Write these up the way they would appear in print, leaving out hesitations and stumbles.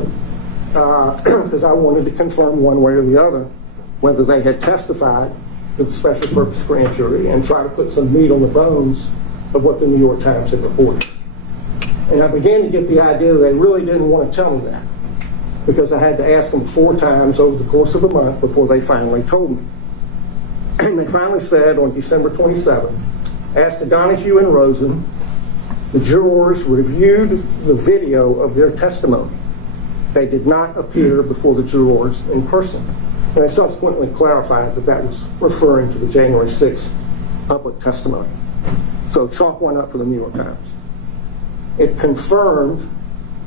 because I wanted to confirm one way or the other whether they had testified to the special purpose grand jury and try to put some meat on the bones of what the New York Times had reported. And I began to get the idea that they really didn't want to tell me that, because I had to ask them 4 times over the course of a month before they finally told me. And they finally said on December 27th, as to Donahue and Rosen, the jurors reviewed the video of their testimony. They did not appear before the jurors in person. And they subsequently clarified that that was referring to the January 6th public testimony. So chalk one up for the New York Times. It confirmed,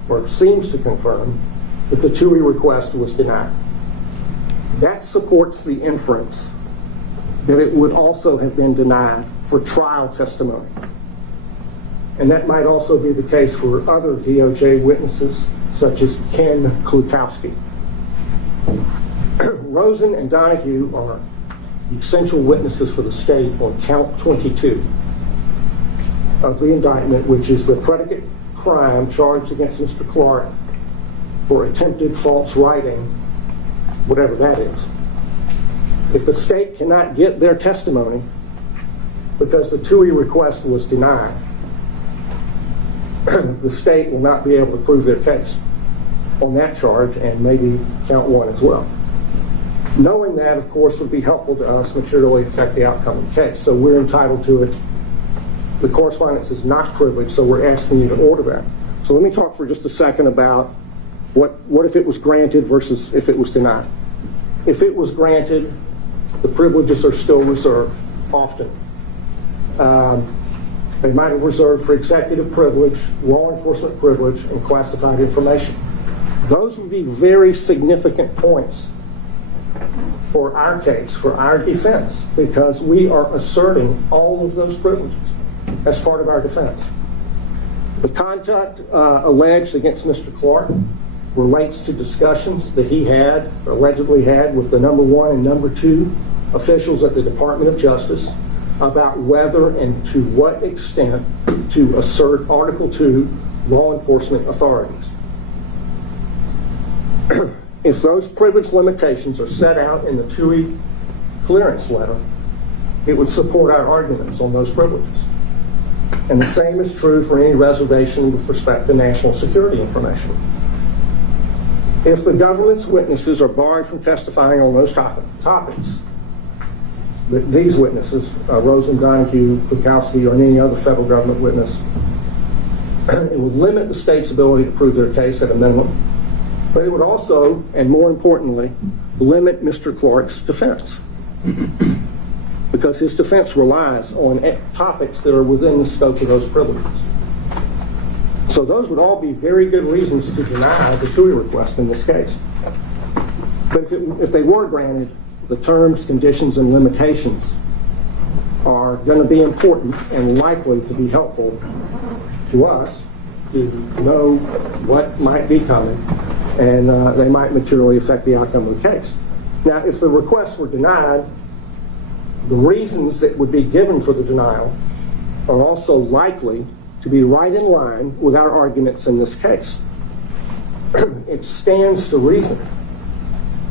or it seems to confirm, that the TUI request was denied. That supports the inference that it would also have been denied for trial testimony. And that might also be the case for other DOJ witnesses, such as Ken Klukowski. Rosen and Donahue are essential witnesses for the state on count 22 of the indictment, which is the predicate crime charged against Mr. Clark for attempted false writing, whatever that is. If the state cannot get their testimony because the TUI request was denied, the state will not be able to prove their case on that charge and maybe count 1 as well. Knowing that, of course, would be helpful to us, materially affect the outcome of the case. So we're entitled to it. The correspondence is not privileged, so we're asking you to order that. So let me talk for just a second about what if it was granted versus if it was denied. If it was granted, the privileges are still reserved, often. They might have reserved for executive privilege, law enforcement privilege, and classified information. Those would be very significant points for our case, for our defense, because we are asserting all of those privileges as part of our defense. The conduct alleged against Mr. Clark relates to discussions that he had, or allegedly had, with the number 1 and number 2 officials at the Department of Justice about whether and to what extent to assert Article 2 law enforcement authorities. If those privilege limitations are set out in the TUI clearance letter, it would support our arguments on those privileges. And the same is true for any reservation with respect to national security information. If the government's witnesses are barred from testifying on those topics, these witnesses, Rosen, Donahue, Klukowski, or any other federal government witness, it would limit the state's ability to prove their case at a minimum, but it would also, and more importantly, limit Mr. Clark's defense, because his defense relies on topics that are within the scope of those privileges. So those would all be very good reasons to deny the TUI request in this case. But if they were granted, the terms, conditions, and limitations are going to be important and likely to be helpful to us to know what might be coming, and they might materially affect the outcome of the case. Now, if the requests were denied, the reasons that would be given for the denial are also likely to be right in line with our arguments in this case. It stands to reason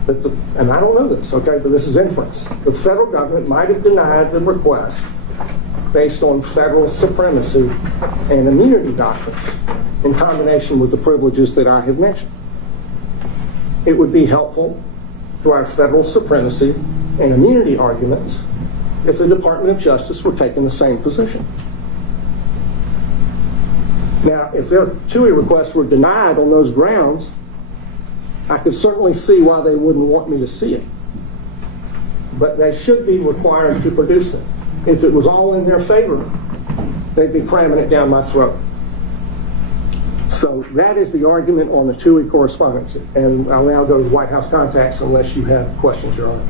that and I don't know this, okay, but this is inference. The federal government might have denied the request based on federal supremacy and immunity doctrines in combination with the privileges that I have mentioned. It would be helpful to our federal supremacy and immunity arguments if the Department of Justice were taking the same position. Now, if their TUI requests were denied on those grounds, I could certainly see why they wouldn't want me to see it. But they should be required to produce them. If it was all in their favor, they'd be cramming it down my throat. So that is the argument on the TUI correspondence. And I'll now go to White House contacts unless you have questions, Your Honor.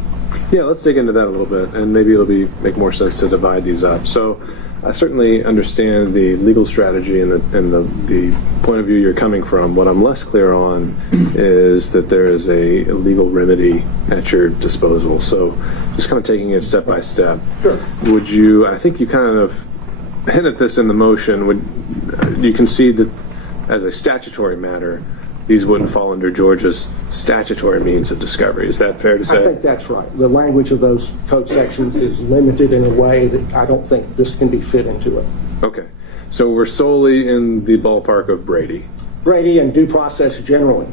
Yeah, let's dig into that a little bit, and maybe it'll make more sense to divide these up. So I certainly understand the legal strategy and the point of view you're coming from. What I'm less clear on is that there is a legal remedy at your disposal. So just kind of taking it step by step. Sure. Would you, I think you kind of hit at this in the motion, would you concede that as a statutory matter, these wouldn't fall under Georgia's statutory means of discovery. Is that fair to say? I think that's right. The language of those code sections is limited in a way that I don't think this can be fit into it. Okay. So we're solely in the ballpark of Brady. Brady and due process generally,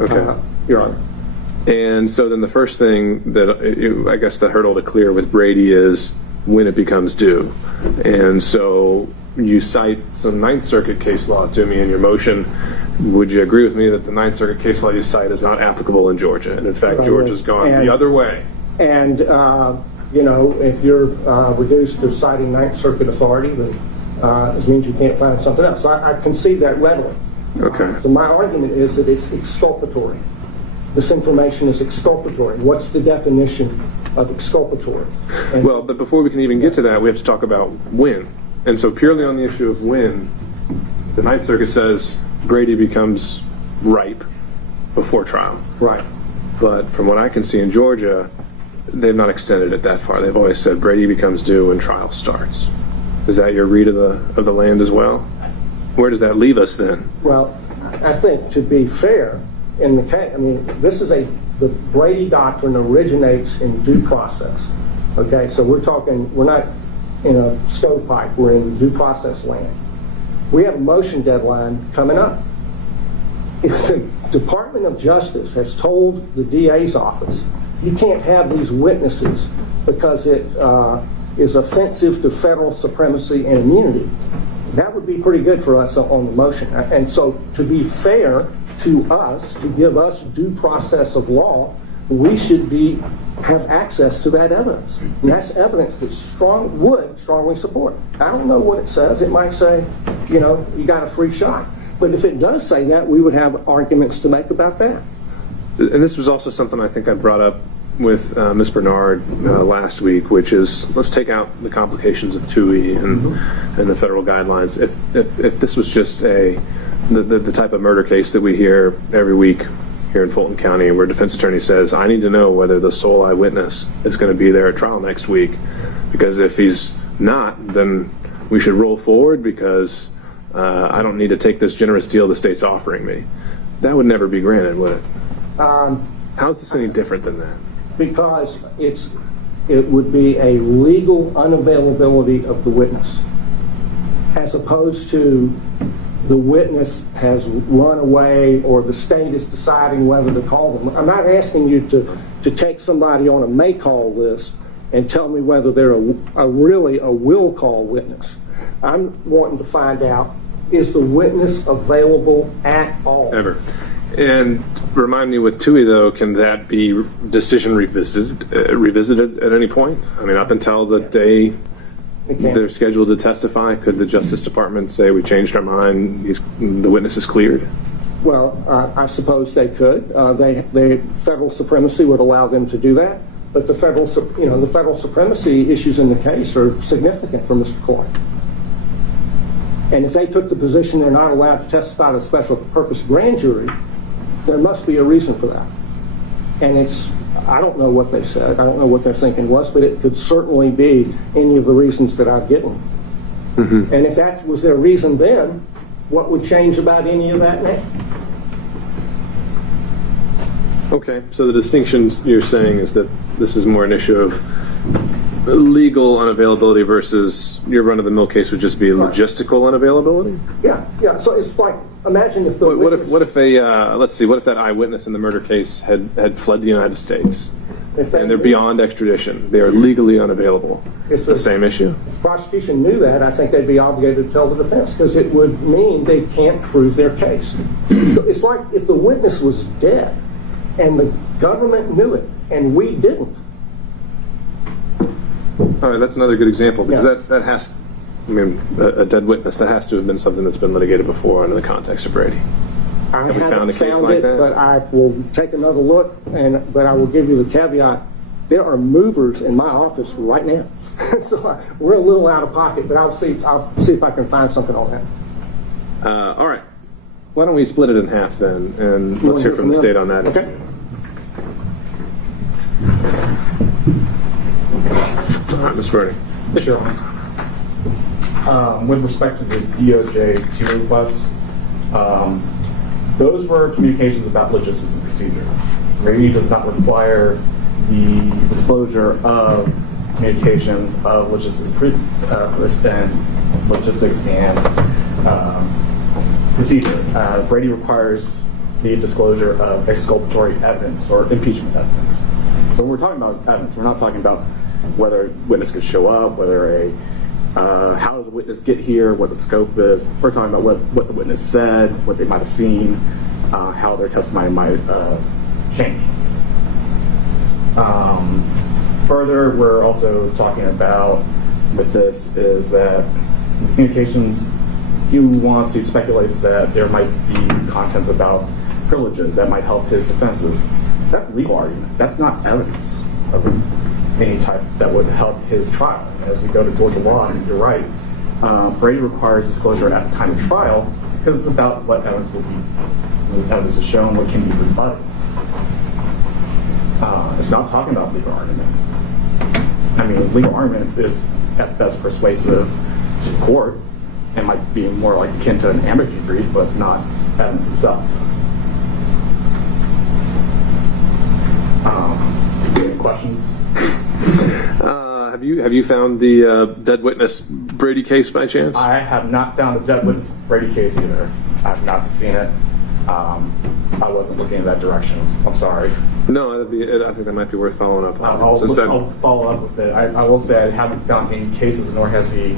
Okay. Your Honor. And so then the first thing that I guess the hurdle to clear with Brady is when it becomes due. And so you cite some Ninth Circuit case law to me in your motion. Would you agree with me that the Ninth Circuit case law you cite is not applicable in Georgia? And in fact, Georgia's gone the other way. And, you know, if you're reduced to citing Ninth Circuit authority, then it means you can't find something else. So I concede that readily. Okay. So my argument is that it's exculpatory. This information is exculpatory. What's the definition of exculpatory? And Well, but before we can even get to that, we have to talk about when. And so purely on the issue of when, the Ninth Circuit says Brady becomes ripe before trial. right. But from what I can see in Georgia, they've not extended it that far. They've always said Brady becomes due when trial starts. Is that your read of the land as well? Where does that leave us then? Well, I think to be fair, in the case, I mean, the Brady doctrine originates in due process. Okay, so we're not in a stovepipe, we're in due process land. We have a motion deadline coming up. If the Department of Justice has told the DA's office, you can't have these witnesses because it is offensive to federal supremacy and immunity, that would be pretty good for us on the motion. And so to be fair to us, to give us due process of law, we should have access to that evidence. And that's evidence that would strongly support. I don't know what it says. It might say, you know, you got a free shot. But if it does say that, we would have arguments to make about that. And this was also something I think I brought up with Ms. Bernard last week, which is let's take out the complications of TUI and the federal guidelines. If this was just the type of murder case that we hear every week here in Fulton County, where a defense attorney says, I need to know whether the sole eyewitness is going to be there at trial next week, because if he's not, then we should roll forward because I don't need to take this generous deal the state's offering me. That would never be granted, would it? How is this any different than that? Because it would be a legal unavailability of the witness, as opposed to the witness has run away or the state is deciding whether to call them. I'm not asking you to take somebody on a may call list and tell me whether they're really a will call witness. I'm wanting to find out, is the witness available at all? Ever. And remind me with TUI, though, can that be decision revisited at any point? I mean, up until the day they're scheduled to testify, could the Justice Department say, we changed our mind, the witness is cleared? Well, I suppose they could. The federal supremacy would allow them to do that. But the federal supremacy issues in the case are significant for Mr. Coy. And if they took the position they're not allowed to testify to a special purpose grand jury, there must be a reason for that. And I don't know what they said. I don't know what their thinking was, but it could certainly be any of the reasons that I've given. Mm-hmm. And if that was their reason then, what would change about any of that now? Okay, so the distinctions you're saying is that this is more an issue of legal unavailability versus your run-of-the-mill case would just be logistical unavailability? Yeah. So it's like, imagine if the what if that eyewitness in the murder case had fled the United States and they're beyond extradition, they are legally unavailable. It's the same issue. If the prosecution knew that, I think they'd be obligated to tell the defense because it would mean they can't prove their case. So it's like if the witness was dead and the government knew it and we didn't. All right, that's another good example because that has, a dead witness, that has to have been something that's been litigated before under the context of Brady. I haven't found it, but I will take another look, but I will give you the caveat. There are movers in my office right now. So we're a little out of pocket, but I'll see if I can find something on that. All right. Why don't we split it in half then, and let's hear from the state on that. Okay. All right, Ms. Brady. Sure. With respect to the DOJ 2 request, Those were communications about logistics and procedure. Brady does not require the disclosure of communications of logistics and procedure. Brady requires the disclosure of exculpatory evidence or impeachment evidence. So what we're talking about is evidence. We're not talking about whether a witness could show up, whether how does a witness get here, what the scope is. We're talking about what the witness said, what they might have seen, how their testimony might change. Further, we're also talking about with this is that communications, he speculates that there might be contents about privileges that might help his defenses. That's a legal argument. That's not evidence of any type that would help his trial. As we go to Georgia law, and you're right, Brady requires disclosure at the time of trial because it's about what evidence will be, what evidence is shown, what can be rebutted. It's not talking about legal argument. I mean, legal argument is at best persuasive to court and might be more like akin to an amicus brief, but it's not evidence itself. Any questions? Have you found the dead witness Brady case by chance? I have not found a dead witness Brady case either. I have not seen it. I wasn't looking in that direction. I'm sorry. No, I think that might be worth following up on. I'll follow up with it. I will say I haven't found any cases, nor has he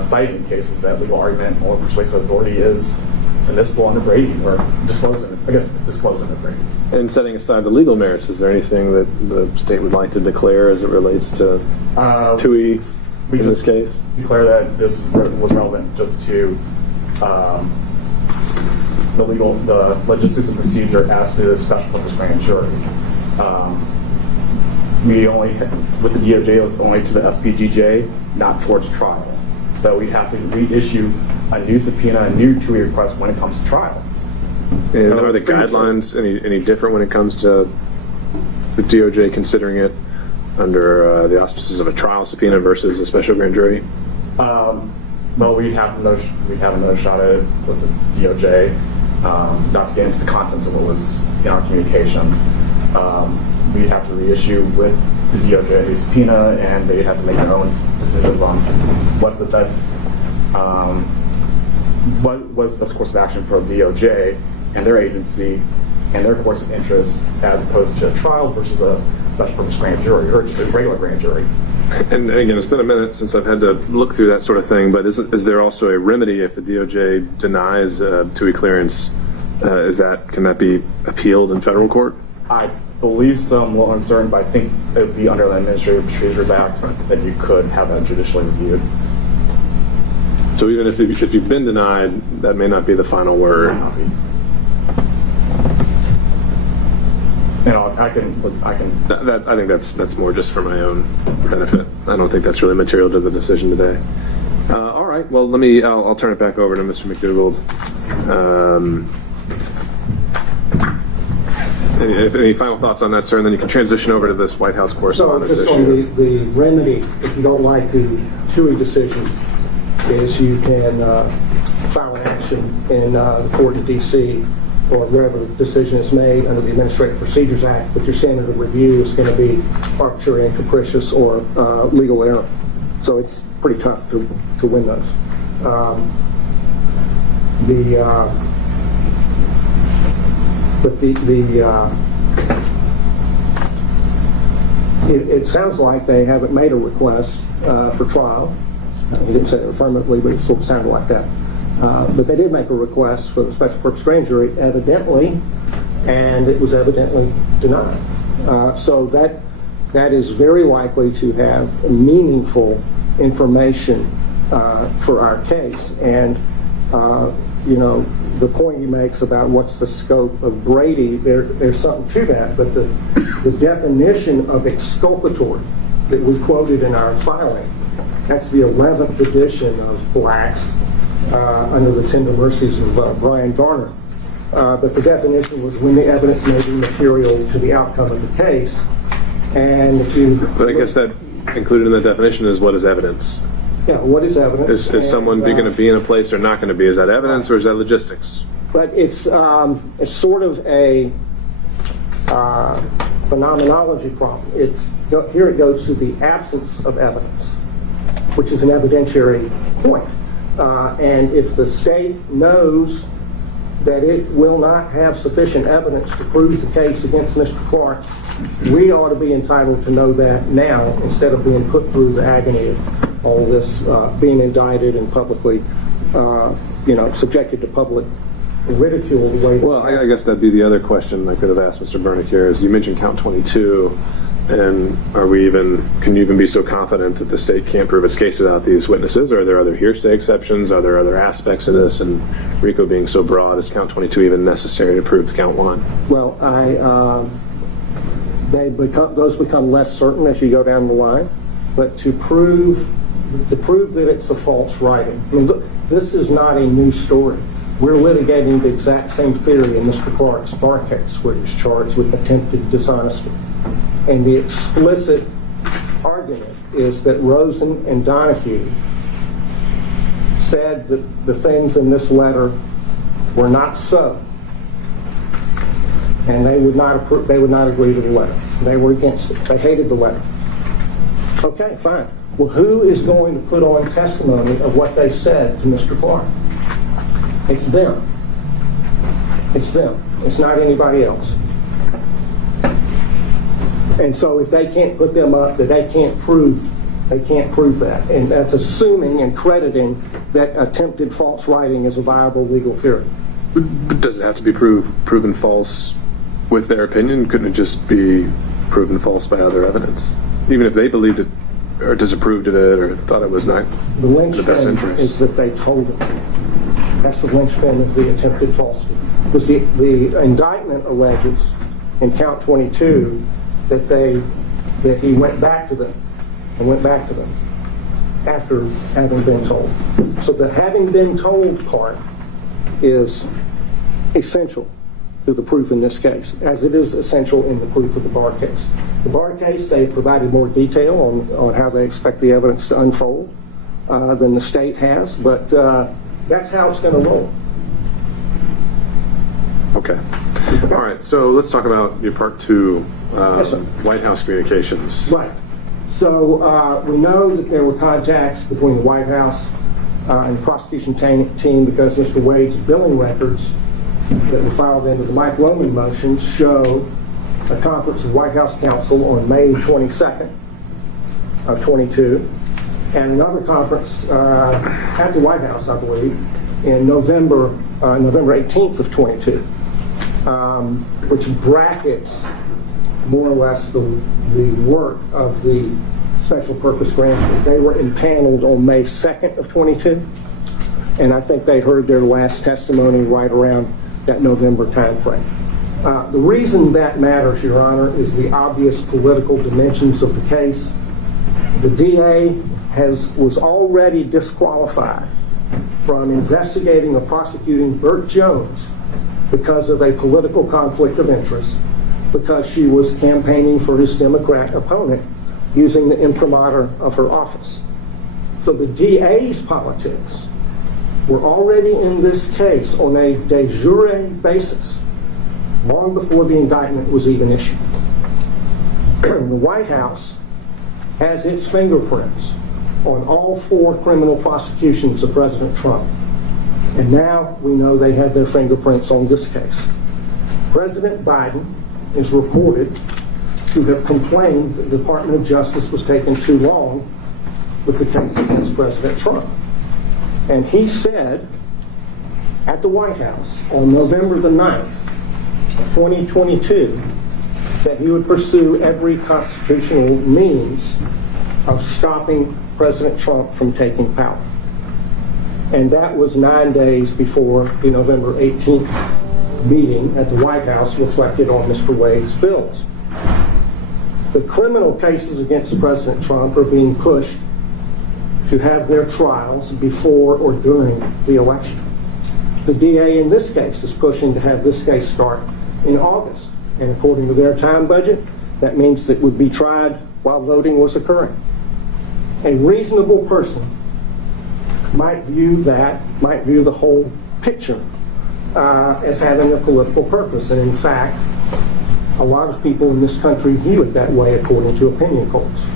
cited any cases that legal argument or persuasive authority is admissible under Brady or disclosing it Brady. And setting aside the legal merits, is there anything that the state would like to declare as it relates to TUI in this case? Declare that this was relevant just to the logistics and procedure as to the special purpose grand jury. We only, with the DOJ, it was only to the SPGJ, not towards trial. So we have to reissue a new subpoena, a new TUI request when it comes to trial. And are the guidelines any different when it comes to the DOJ considering it under the auspices of a trial subpoena versus a special grand jury? Well, we have another shot at it with the DOJ. Not to get into the contents of what was in our communications. We have to reissue with the DOJ a subpoena, and they have to make their own decisions on what's the best, what was the best course of action for the DOJ and their agency and their course of interest, as opposed to a trial versus a special purpose grand jury or just a regular grand jury. And again, it's been a minute since I've had to look through that sort of thing, but is there also a remedy if the DOJ denies TUI clearance? Can that be appealed in federal court? I believe so. I'm a little uncertain, but I think it would be under the Administrative Procedures Act that you could have that judicially reviewed. So even if you've been denied, that may not be the final word. Might not be. I think that's more just for my own benefit. I don't think that's really material to the decision today. All right. Well, I'll turn it back over to Mr. McDougald. Any final thoughts on that, sir? And then you can transition over to this White House correspondence issue. So just on the remedy, if you don't like the TUI decision, is you can file an action in the court in D.C. or wherever the decision is made under the Administrative Procedures Act, but your standard of review is going to be arbitrary and capricious or legal error. So it's pretty tough to win those. It sounds like they haven't made a request for trial. He didn't say it affirmatively, but it sort of sounded like that. But they did make a request for the special purpose grand jury, evidently, and it was evidently denied. So that is very likely to have meaningful information for our case. And the point he makes about what's the scope of Brady, there's something to that, but the definition of exculpatory that we quoted in our filing, that's the 11th edition of Black's under the tender mercies of Brian Garner. But the definition was when the evidence may be material to the outcome of the case. And But I guess that included in the definition is what is evidence? Yeah, what is evidence? Is someone going to be in a place or not going to be? Is that evidence or is that logistics? But it's sort of a phenomenology problem. Here it goes to the absence of evidence, which is an evidentiary point. And if the state knows that it will not have sufficient evidence to prove the case against Mr. Clark, we ought to be entitled to know that now instead of being put through the agony of all this, being indicted and publicly, subjected to public ridicule the way that. Well, I guess that'd be the other question I could have asked Mr. Bernick here is you mentioned count 22, and can you even be so confident that the state can't prove its case without these witnesses? Are there other hearsay exceptions? Are there other aspects of this? And RICO being so broad, is count 22 even necessary to prove count 1? Well, those become less certain as you go down the line, but to prove that it's a false writing. I mean, look, this is not a new story. We're litigating the exact same theory in Mr. Clark's bar case, where he's charged with attempted dishonesty. And the explicit argument is that Rosen and Donahue said that the things in this letter were not so, and they would not agree to the letter. They were against it. They hated the letter. Okay, fine. Well, who is going to put on testimony of what they said to Mr. Clark? It's them. It's them. It's not anybody else. And so if they can't put them up, that they can't prove that. And that's assuming and crediting that attempted false writing is a viable legal theory. But does it have to be proven false with their opinion? Couldn't it just be proven false by other evidence? Even if they believed it or disapproved of it or thought it was not in the best interest. Is that they told him. That's the linchpin of the attempted falsity. Because the indictment alleges in count 22 that he went back to them after having been told. So the having been told part is essential to the proof in this case, as it is essential in the proof of the bar case. The bar case, they provided more detail on how they expect the evidence to unfold than the state has, but that's how it's going to roll. Okay. All right, so let's talk about your part 2, Yes, sir. White House communications. Right. So we know that there were contacts between the White House and the prosecution team because Mr. Wade's billing records that were filed into the Mike Roman motions show a conference of White House counsel on May 22nd of 22, and another conference at the White House, I believe, in November 18th of 22, which brackets more or less the work of the special purpose grant. They were impaneled on May 2nd of 22, and I think they heard their last testimony right around that November time frame. The reason that matters, Your Honor, is the obvious political dimensions of the case. The DA was already disqualified from investigating or prosecuting Burt Jones because of a political conflict of interest, because she was campaigning for his Democrat opponent using the imprimatur of her office. So the DA's politics were already in this case on a de jure basis long before the indictment was even issued. The White House has its fingerprints on all 4 criminal prosecutions of President Trump. And now we know they have their fingerprints on this case. President Biden is reported to have complained that the Department of Justice was taking too long with the case against President Trump. And he said at the White House on November the 9th, 2022, that he would pursue every constitutional means of stopping President Trump from taking power. And that was 9 days before the November 18th meeting at the White House reflected on Mr. Wade's bills. The criminal cases against President Trump are being pushed to have their trials before or during the election. The DA in this case is pushing to have this case start in August. And according to their time budget, that means that it would be tried while voting was occurring. A reasonable person might view the whole picture as having a political purpose. And in fact, a lot of people in this country view it that way according to opinion polls.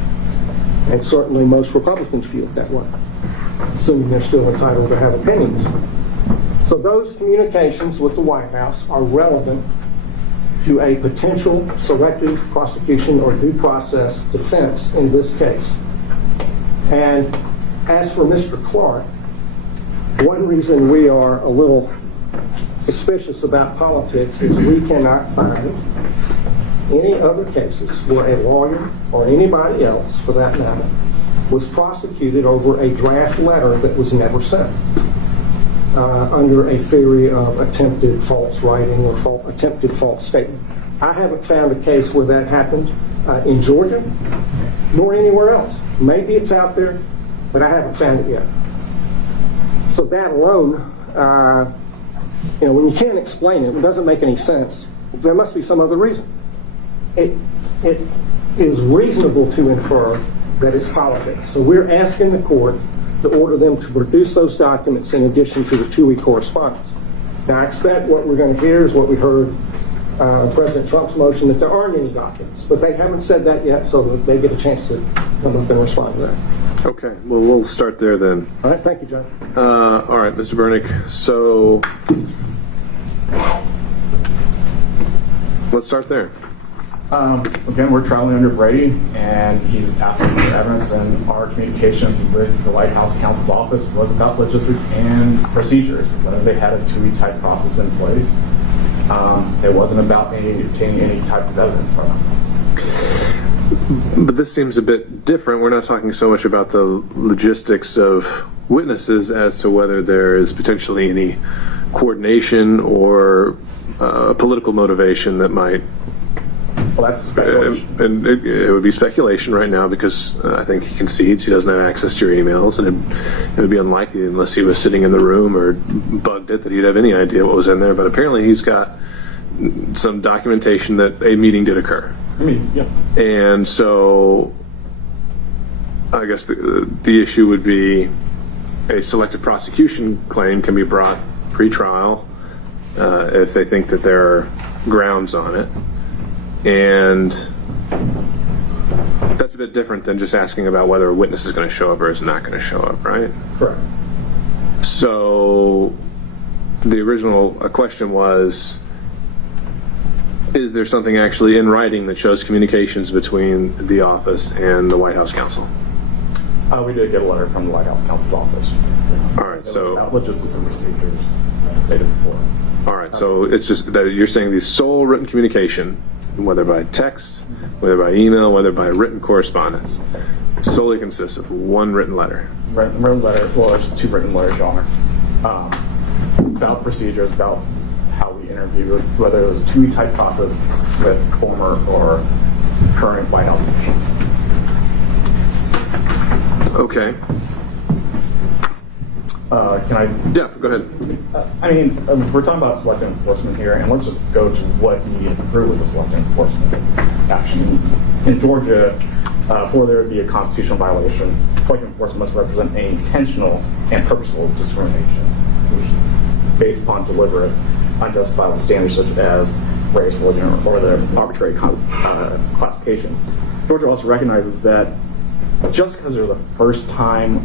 And certainly most Republicans view it that way, assuming they're still entitled to have opinions. So those communications with the White House are relevant to a potential selective prosecution or due process defense in this case. And as for Mr. Clark, one reason we are a little suspicious about politics is we cannot find any other cases where a lawyer or anybody else, for that matter, was prosecuted over a draft letter that was never sent under a theory of attempted false writing or attempted false statement. I haven't found a case where that happened in Georgia, nor anywhere else. Maybe it's out there, but I haven't found it yet. So that alone, when you can't explain it, it doesn't make any sense. There must be some other reason. It is reasonable to infer that it's politics. So we're asking the court to order them to produce those documents in addition to the two-week correspondence. Now, I expect what we're going to hear is what we heard in President Trump's motion, that there aren't any documents. But they haven't said that yet, so that they get a chance to come up and respond to that. Okay, well, we'll start there then. All right, thank you, John. All right, Mr. Bernick, so let's start there. Again, we're traveling under Brady, and he's asking for evidence, and our communications with the White House counsel's office was about logistics and procedures, whether they had a two-week type process in place. It wasn't about obtaining any type of evidence from them. But this seems a bit different. We're not talking so much about the logistics of witnesses as to whether there is potentially any coordination or political motivation that might. Well, that's speculation. And it would be speculation right now because I think he concedes he doesn't have access to your emails, and it would be unlikely unless he was sitting in the room or bugged it that he'd have any idea what was in there. But apparently he's got some documentation that a meeting did occur. Yeah. And so I guess the issue would be a selective prosecution claim can be brought pre-trial if they think that there are grounds on it. And that's a bit different than just asking about whether a witness is going to show up or is not going to show up, right? Correct. So the original question was, is there something actually in writing that shows communications between the office and the White House counsel? We did get a letter from the White House counsel's office. All right, so about logistics and procedures, as stated before. all right, so it's just that you're saying the sole written communication, whether by text, whether by email, whether by written correspondence, solely consists of one written letter. Written letter, well, there's two written letters, Your Honor, about procedures, about how we interview, whether it was a two-week type process with former or current White House officials. Okay. Can I? Yeah, go ahead. I mean, we're talking about selective enforcement here, and let's just go to what you need to prove with the selective enforcement action. In Georgia, for there to be a constitutional violation, selective enforcement must represent an intentional and purposeful discrimination, which is based upon deliberate, unjustifiable standards such as race, religion, or the arbitrary classification. Georgia also recognizes that just because there's a first time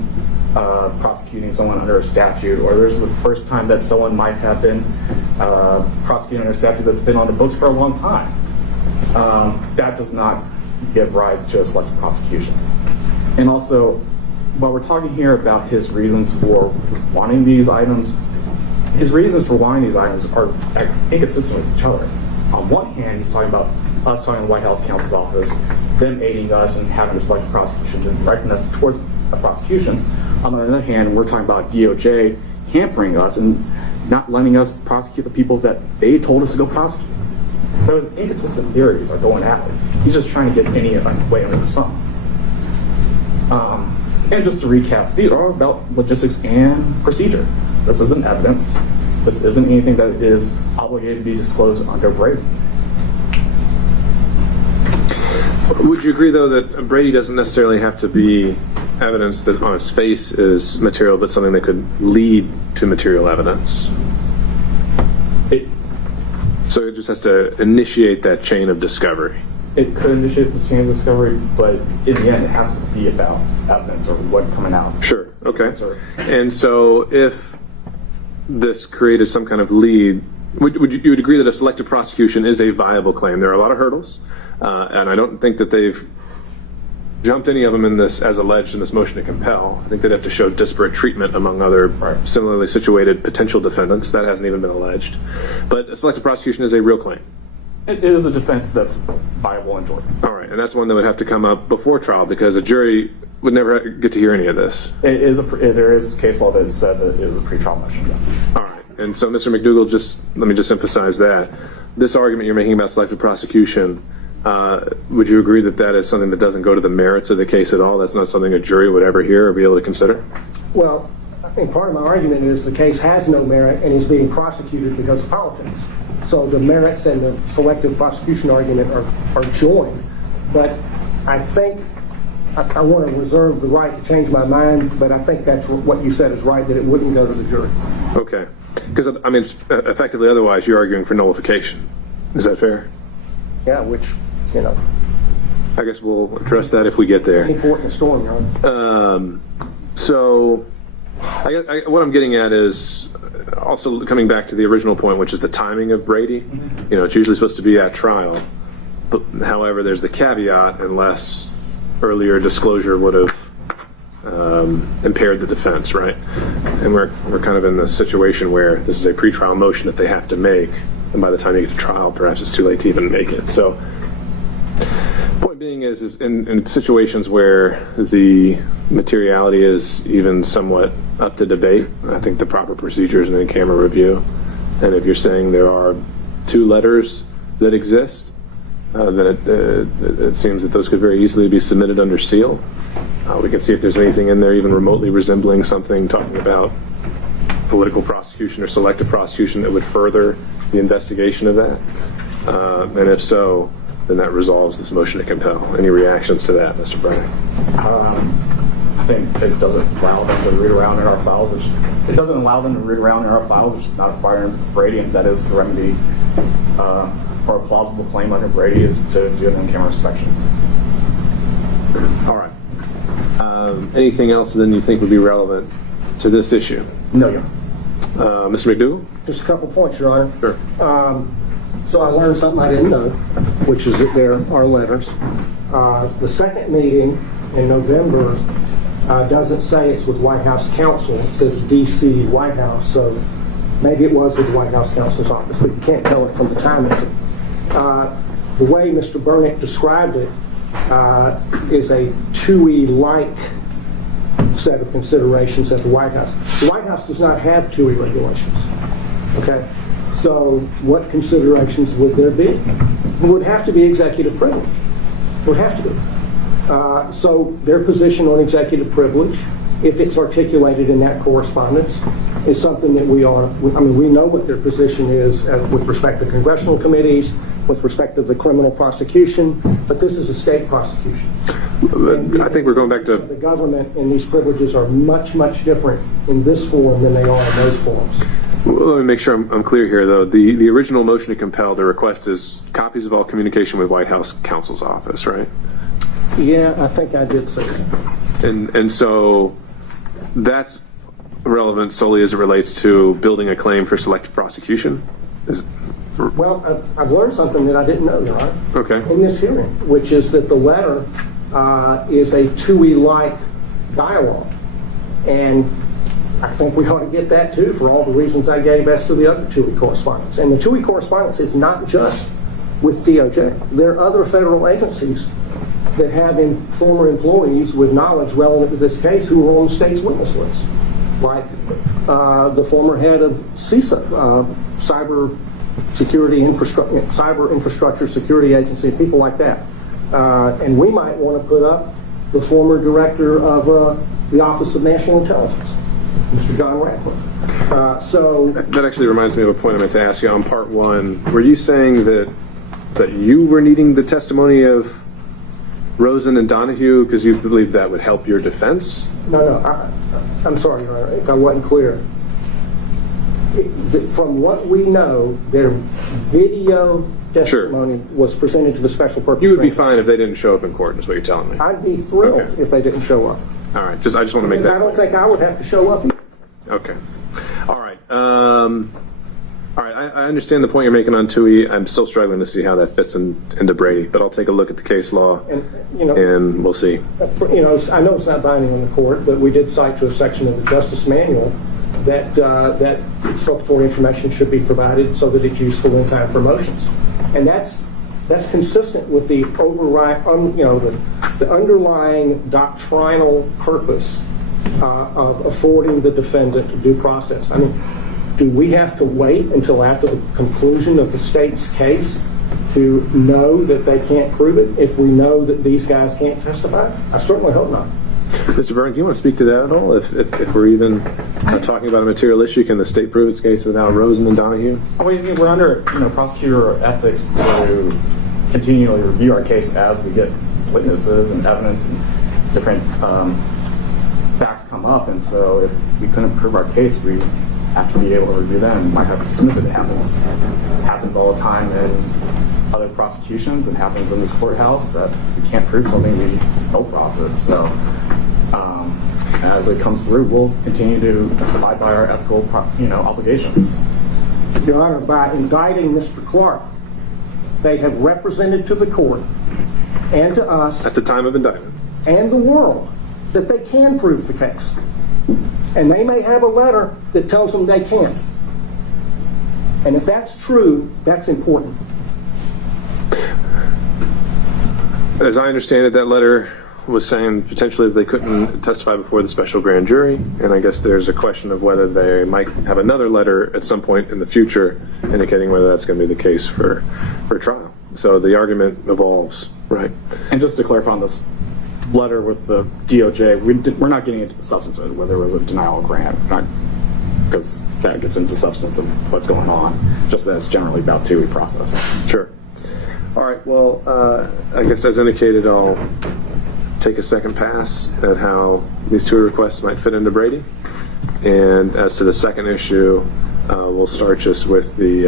prosecuting someone under a statute, or there's the first time that someone might have been prosecuted under a statute that's been on the books for a long time, that does not give rise to a selective prosecution. And also, while we're talking here about his reasons for wanting these items, his reasons for wanting these items are inconsistent with each other. On one hand, he's talking about us talking to the White House counsel's office, them aiding us and having a selective prosecution and directing us towards a prosecution. On the other hand, we're talking about DOJ hampering us and not letting us prosecute the people that they told us to go prosecute. So his inconsistent theories are going at it. He's just trying to get any way under the sun. And just to recap, these are about logistics and procedure. This isn't evidence. This isn't anything that is obligated to be disclosed under Brady. Would you agree, though, that Brady doesn't necessarily have to be evidence that on its face is material, but something that could lead to material evidence? So it just has to initiate that chain of discovery. It could initiate the chain of discovery, but in the end, it has to be about evidence or what's coming out. Sure. Okay. Sure. And so if this created some kind of lead, you would agree that a selective prosecution is a viable claim? There are a lot of hurdles, and I don't think that they've jumped any of them in this, as alleged in this motion to compel. I think they'd have to show disparate treatment among other similarly situated potential defendants. That hasn't even been alleged. But a selective prosecution is a real claim. It is a defense that's viable in Georgia. All right, and that's one that would have to come up before trial because a jury would never get to hear any of this. There is case law that said that it is a pretrial motion, yes. All right, and so Mr. McDougall, let me just emphasize that. This argument you're making about selective prosecution, would you agree that that is something that doesn't go to the merits of the case at all? That's not something a jury would ever hear or be able to consider? Well, I think part of my argument is the case has no merit and is being prosecuted because of politics. So the merits and the selective prosecution argument are joined. But I think I want to reserve the right to change my mind, but I think that's what you said is right, that it wouldn't go to the jury. Okay. Because, I mean, effectively otherwise you're arguing for nullification. Is that fair? Yeah, which, you know. I guess we'll address that if we get there. Any port in the storm, Your Honor. So what I'm getting at is also coming back to the original point, which is the timing of Brady. Mm-hmm. You know, it's usually supposed to be at trial. But, however, there's the caveat unless earlier disclosure would have impaired the defense, right? And we're kind of in the situation where this is a pretrial motion that they have to make, and by the time you get to trial, perhaps it's too late to even make it. So, point being is in situations where the materiality is even somewhat up to debate, I think the proper procedure is an in-camera review. And if you're saying there are two letters that exist, then it seems that those could very easily be submitted under seal. We can see if there's anything in there even remotely resembling something talking about political prosecution or selective prosecution that would further the investigation of that. And if so, then that resolves this motion to compel. Any reactions to that, Mr. Brady? I think it doesn't allow them to root around in our files, which is not required in Brady, and that is the remedy for a plausible claim under Brady is to do an in-camera inspection. All right. Anything else then you think would be relevant to this issue? No, Your Honor. Mr. McDougall? Just a couple points, Your Honor. Sure. So I learned something I didn't know, which is that there are letters. The second meeting in November doesn't say it's with White House counsel. It says D.C. White House, so maybe it was with the White House counsel's office, but you can't tell it from the time entry. The way Mr. Burnett described it is a TUI-like set of considerations at the White House. The White House does not have TUI regulations. Okay? So what considerations would there be? It would have to be executive privilege. It would have to be. So their position on executive privilege, if it's articulated in that correspondence, is something that we know what their position is with respect to congressional committees, with respect to the criminal prosecution, but this is a state prosecution. I think we're going back to the government, and these privileges are much, much different in this form than they are in those forms. Well, let me make sure I'm clear here, though. The original motion to compel, the request is copies of all communication with White House counsel's office, right? Yeah, I think I did say that. And so that's relevant solely as it relates to building a claim for selective prosecution? Well, I've learned something that I didn't know, Your Honor, Okay. in this hearing, which is that the letter is a TUI-like dialogue. And I think we ought to get that, too, for all the reasons I gave as to the other TUI correspondence. And the TUI correspondence is not just with DOJ. There are other federal agencies that have former employees with knowledge relevant to this case who are on the state's witness list, like the former head of CISA, Cyber Infrastructure Security Agency, people like that. And we might want to put up the former director of the Office of National Intelligence, Mr. John Ratcliffe. That actually reminds me of a point I meant to ask you on part one. Were you saying that you were needing the testimony of Rosen and Donahue because you believe that would help your defense? No, I'm sorry, Your Honor, if I wasn't clear. From what we know, their video testimony was presented to the special purpose. You would be grand fine if they didn't show up in court, is what you're telling me. I'd be thrilled Okay. if they didn't show up. All right, I just want to make And that I don't clear. think I would have to show up either. Okay. All right. All right. I understand the point you're making on TUI. I'm still struggling to see how that fits into Brady, but I'll take a look at the case law and we'll see. I know it's not binding on the court, but we did cite to a section of the Justice Manual that that exculpatory information should be provided so that it's useful in time for motions, and that's consistent with the the underlying doctrinal purpose of affording the defendant due process. I mean, do we have to wait until after the conclusion of the state's case to know that they can't prove it if we know that these guys can't testify? I certainly hope not. Mr. Byrne, do you want to speak to that at all? If we're even talking about a material issue, can the state prove its case without Rosen and Donahue? We're under prosecutor ethics to continually review our case as we get witnesses and evidence and different facts come up, and so if we couldn't prove our case, we have to be able to review them and might have to dismiss it. It happens all the time in other prosecutions. It happens in this courthouse that we can't prove something, we no process. So as it comes through, we'll continue to abide by our ethical obligations. Your Honor, by indicting Mr. Clark, they have represented to the court and to us At the time of indictment. and the world that they can prove the case. And they may have a letter that tells them they can't. And if that's true, that's important. As I understand it, that letter was saying potentially that they couldn't testify before the special grand jury, and I guess there's a question of whether they might have another letter at some point in the future indicating whether that's going to be the case for trial. So the argument evolves, right? And just to clarify on this letter with the DOJ, we're not getting into the substance of it, whether it was a denial of grant, because that gets into the substance of what's going on, just that it's generally about TUI process. Sure. All right, well, I guess as indicated, I'll take a second pass at how these two requests might fit into Brady. And as to the second issue, we'll start just with the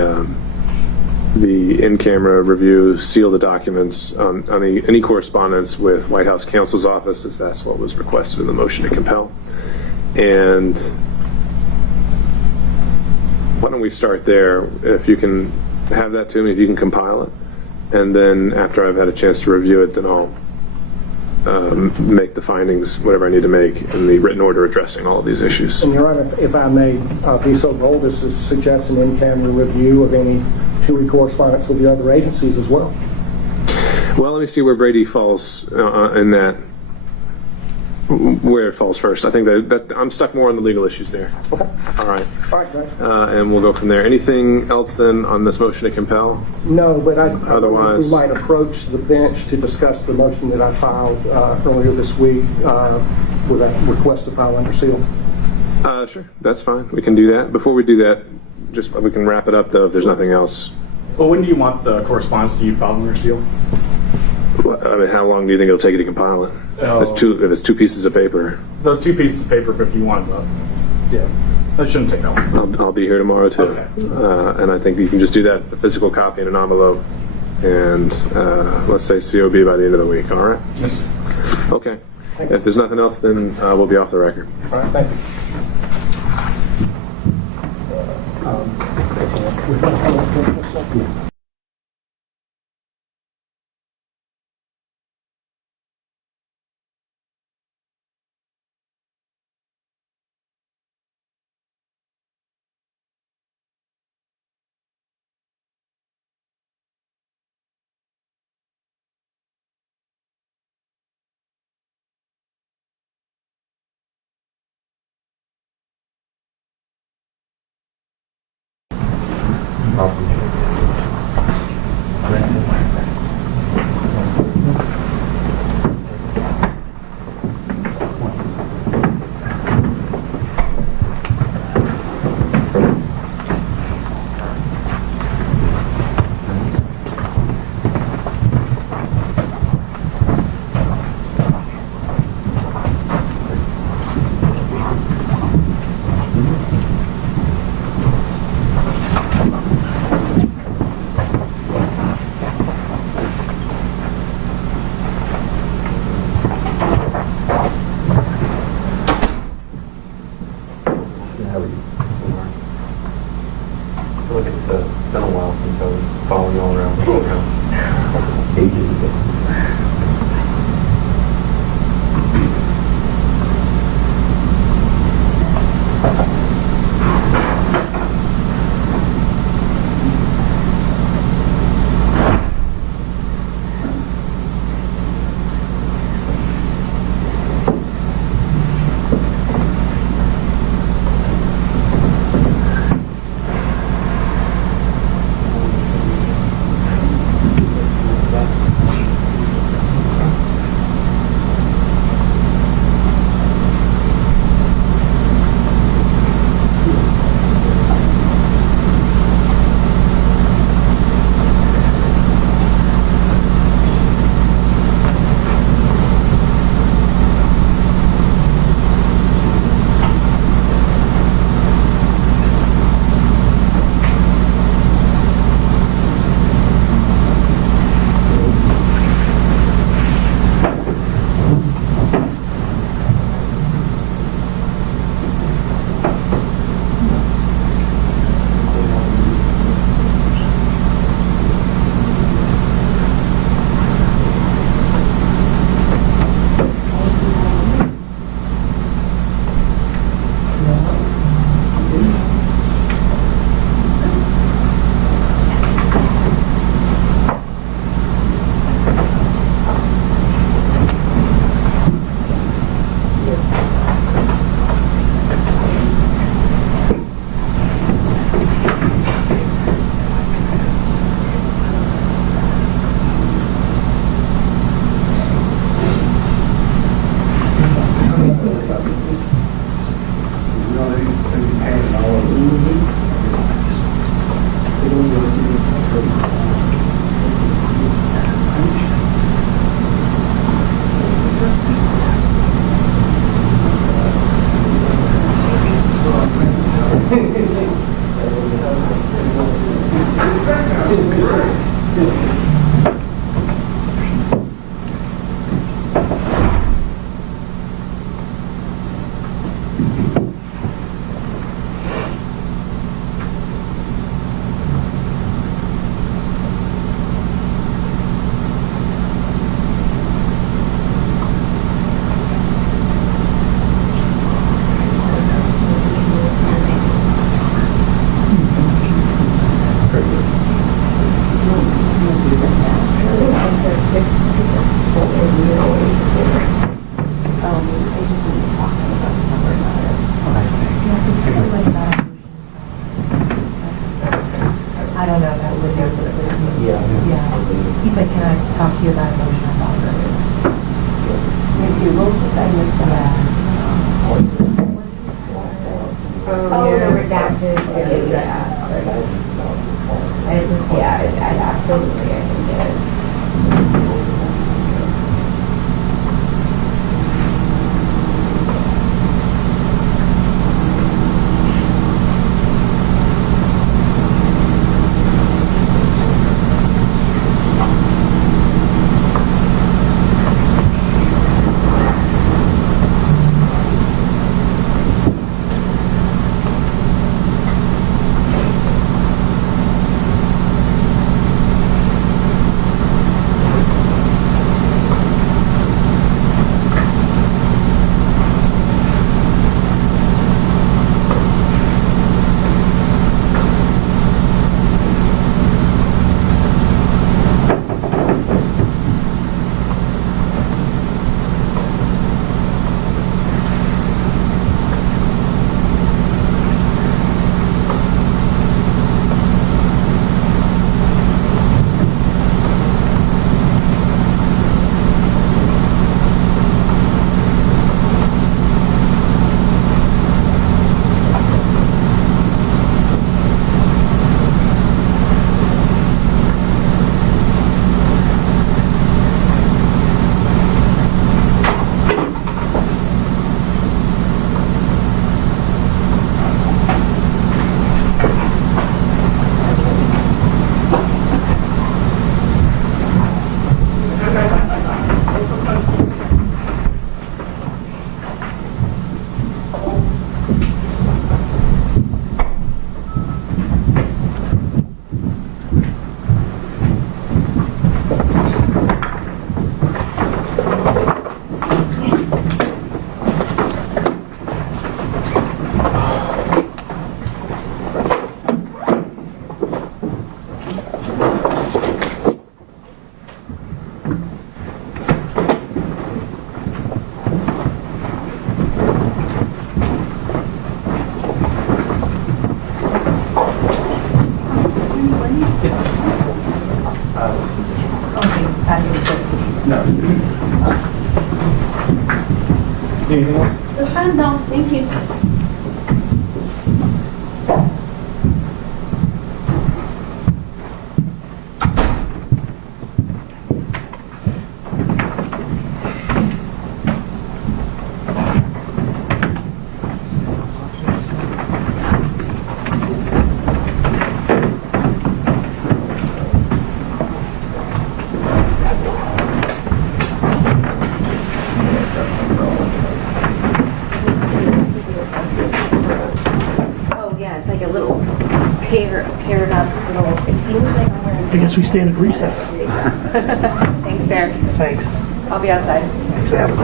in-camera review, seal the documents on any correspondence with White House counsel's office, as that's what was requested in the motion to compel. And why don't we start there? If you can have that to me, if you can compile it. And then after I've had a chance to review it, then I'll make the findings, whatever I need to make, in the written order addressing all of these issues. And Your Honor, if I may be so bold as to suggest an in-camera review of any TUI correspondence with the other agencies as well. Well, let me see where Brady falls in that, where it falls first. I think that I'm stuck more on the legal issues there. Okay. All right. All right, Judge. And we'll go from there. Anything else then on this motion to compel? No, but Otherwise- we might approach the bench to discuss the motion that I filed earlier this week with a request to file under seal. Sure, that's fine. We can do that. Before we do that, just we can wrap it up though if there's nothing else. Well, when do you want the correspondence to you filed under seal? I mean, how long do you think it'll take you to compile it? Oh. If it's two pieces of paper. Those 2 pieces of paper, if you want them. Yeah, that shouldn't take that long. I'll be here tomorrow too. Okay. And I think you can just do that, a physical copy in an envelope, and let's say COB by the end of the week, all right? Yes. Okay. If there's nothing else, then we'll be off the record. All right, thank you. ages ago. I don't know if that was a different. Yeah. Yeah. He said, can I talk to you about a motion? I thought it was. If you look at that, it's Oh, the redacted. Yeah, absolutely, I think it is. add any further. No. Anything else? No, thank you. Oh, yeah, it's like a little paired up little, it feels like I'm wearing. I guess we stand at recess. Thanks, Sarah. Thanks. I'll be outside. Thanks, Evan.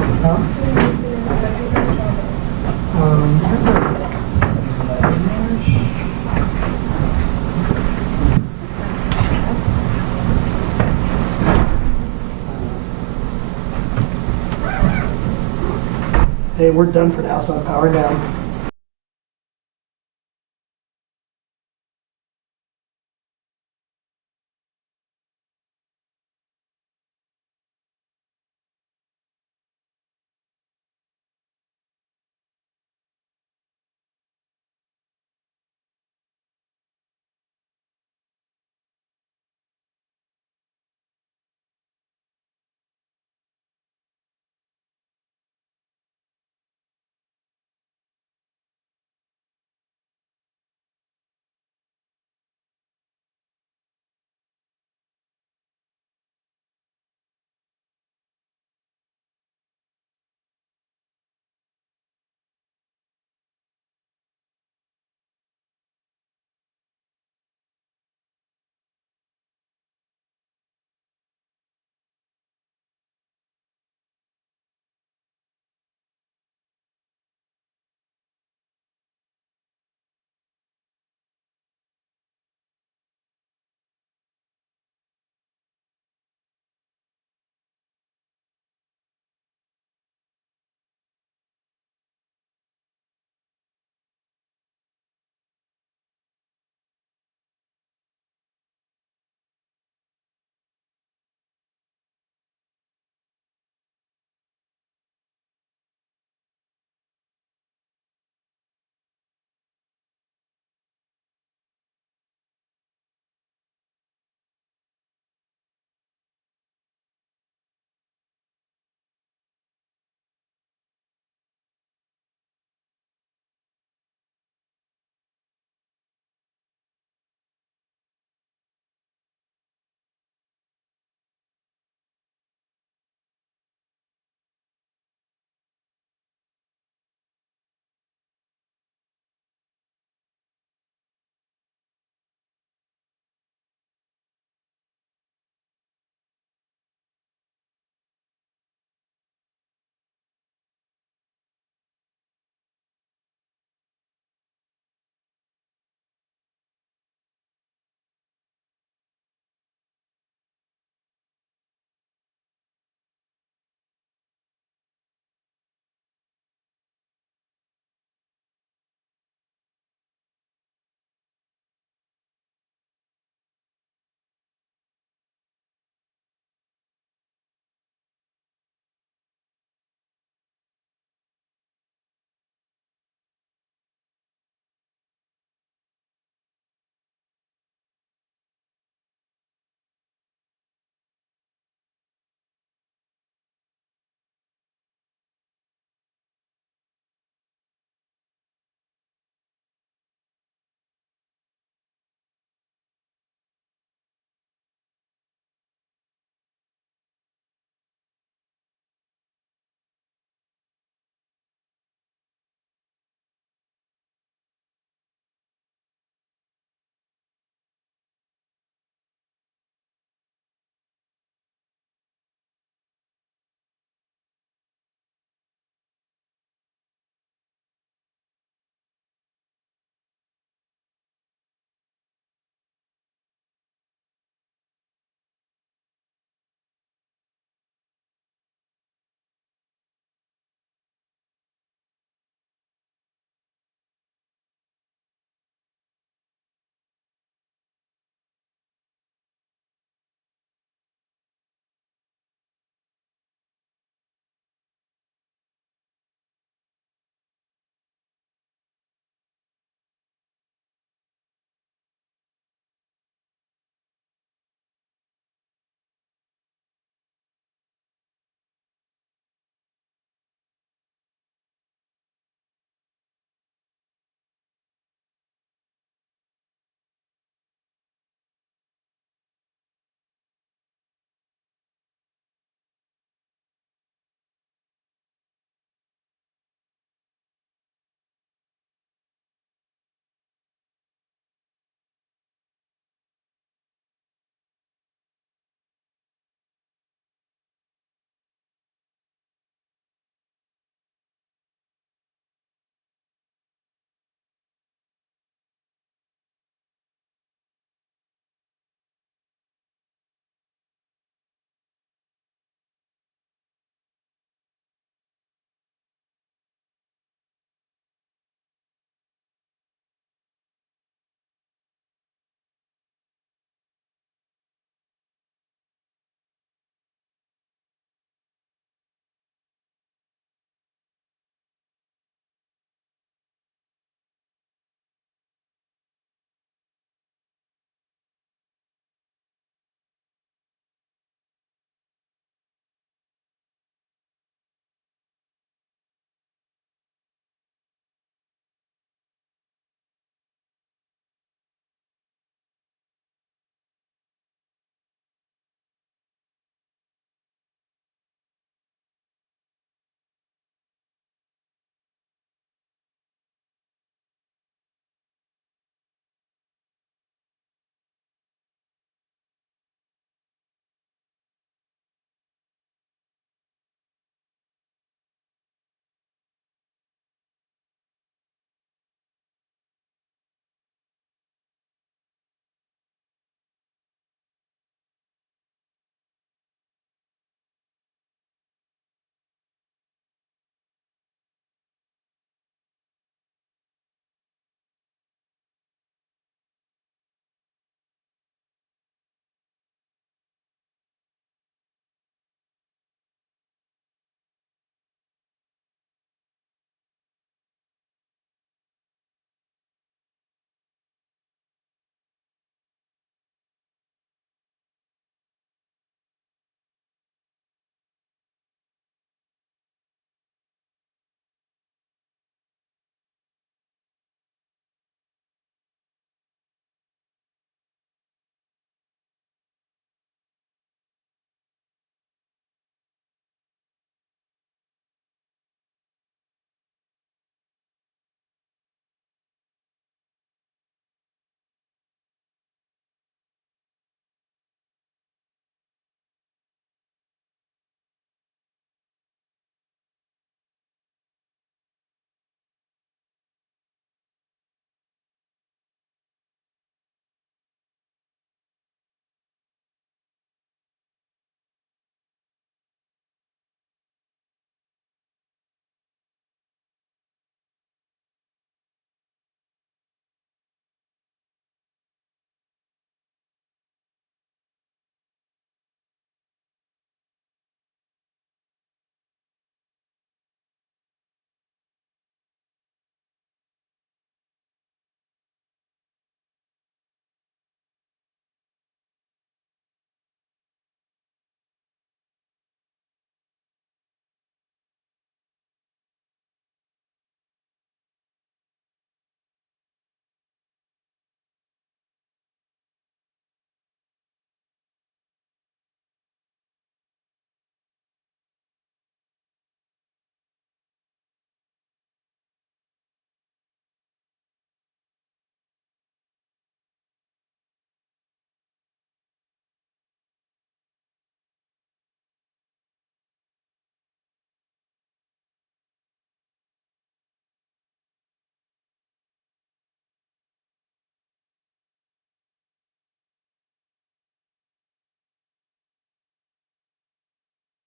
Hey, we're done for now, so I'm powering down.